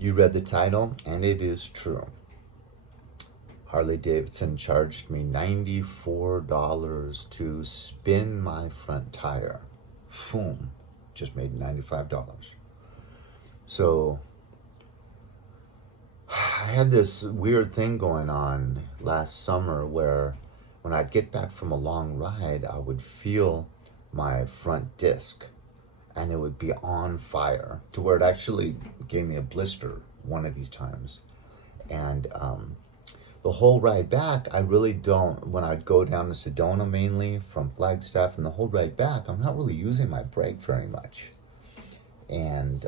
You read the title, and it is true. Harley-Davidson charged me $94 to spin my front tire. Boom. Just made $95. So I had this weird thing going on last summer where when I'd get back from a long ride, I would feel my front disc and it would be on fire to where it actually gave me a blister one of these times. And the whole ride back, I really don't, when I'd go down to Sedona mainly from Flagstaff, and the whole ride back, I'm not really using my brake very much. And,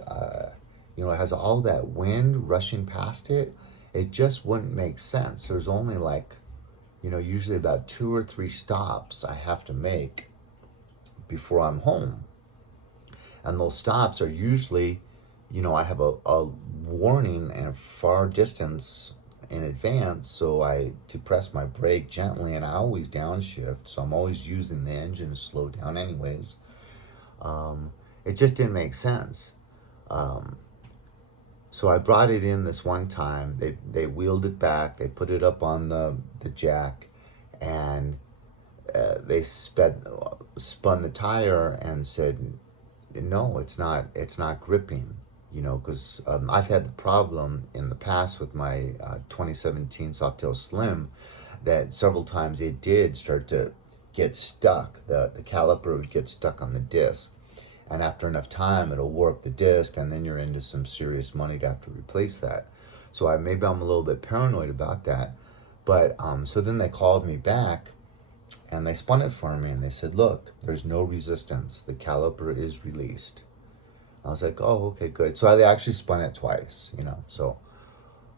it has all that wind rushing past it. It just wouldn't make sense. There's only usually about 2 or 3 stops I have to make before I'm home. And those stops are usually, I have a warning and far distance in advance, so I depress my brake gently, and I always downshift, so I'm always using the engine to slow down anyways. It just didn't make sense. So I brought it in this one time. They wheeled it back, they put it up on the jack, and they spun the tire and said, no, it's not gripping, because I've had the problem in the past with my 2017 Softail Slim that several times it did start to get stuck. The caliper would get stuck on the disc. And after enough time, it'll warp the disc, and then you're into some serious money to have to replace that. So maybe I'm a little bit paranoid about that. But so then they called me back, and they spun it for me, and they said, look, there's no resistance. The caliper is released. I was like, oh, okay, good. So they actually spun it twice, So,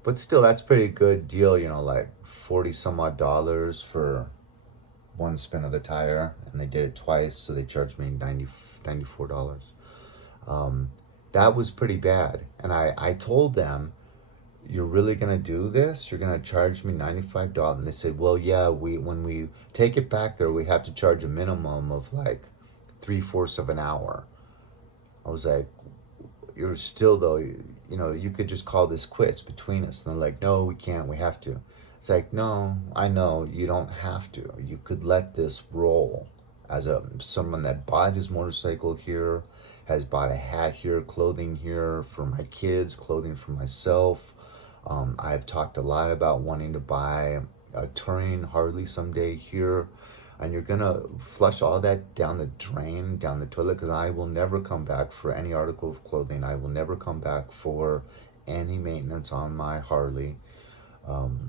but still, that's pretty good deal, like 40 some odd dollars for one spin of the tire, and they did it twice, so they charged me $94. That was pretty bad. And I told them, you're really gonna do this? You're gonna charge me $95? And they said, well, yeah, when we take it back there, we have to charge a minimum of like 3/4 of an hour. I was like, you're still though, you could just call this quits between us. And they're like, no, we can't, we have to. It's like, no, I know you don't have to. You could let this roll. As someone that bought his motorcycle here, has bought a hat here, clothing here for my kids, clothing for myself. I've talked a lot about wanting to buy a touring Harley someday here. And you're going to flush all that down the drain, down the toilet, because I will never come back for any article of clothing. I will never come back for any maintenance on my Harley.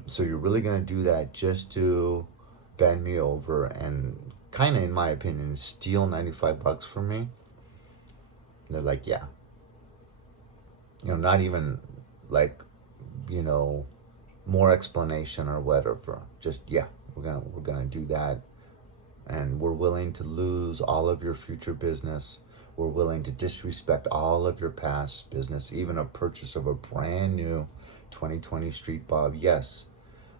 So you're really going to do that just to bend me over and kind of, in my opinion, steal $95 from me? They're like, yeah. Not even like, more explanation or whatever. Just, yeah, we're gonna do that. And we're willing to lose all of your future business. We're willing to disrespect all of your past business, even a purchase of a brand new 2020 Street Bob. Yes,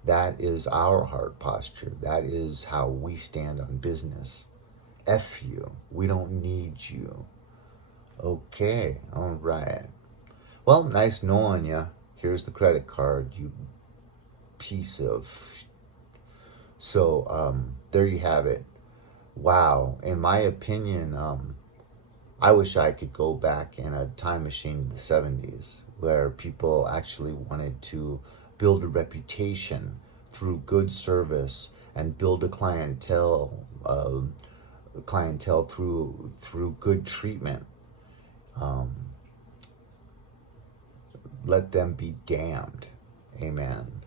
that is our heart posture. That is how we stand on business. F you. We don't need you. Okay, all right. Well, nice knowing you. Here's the credit card, you piece of... So, there you have it. Wow. In my opinion, I wish I could go back in a time machine to the 70s where people actually wanted to build a reputation through good service and build a clientele through good treatment. Let them be damned. Amen.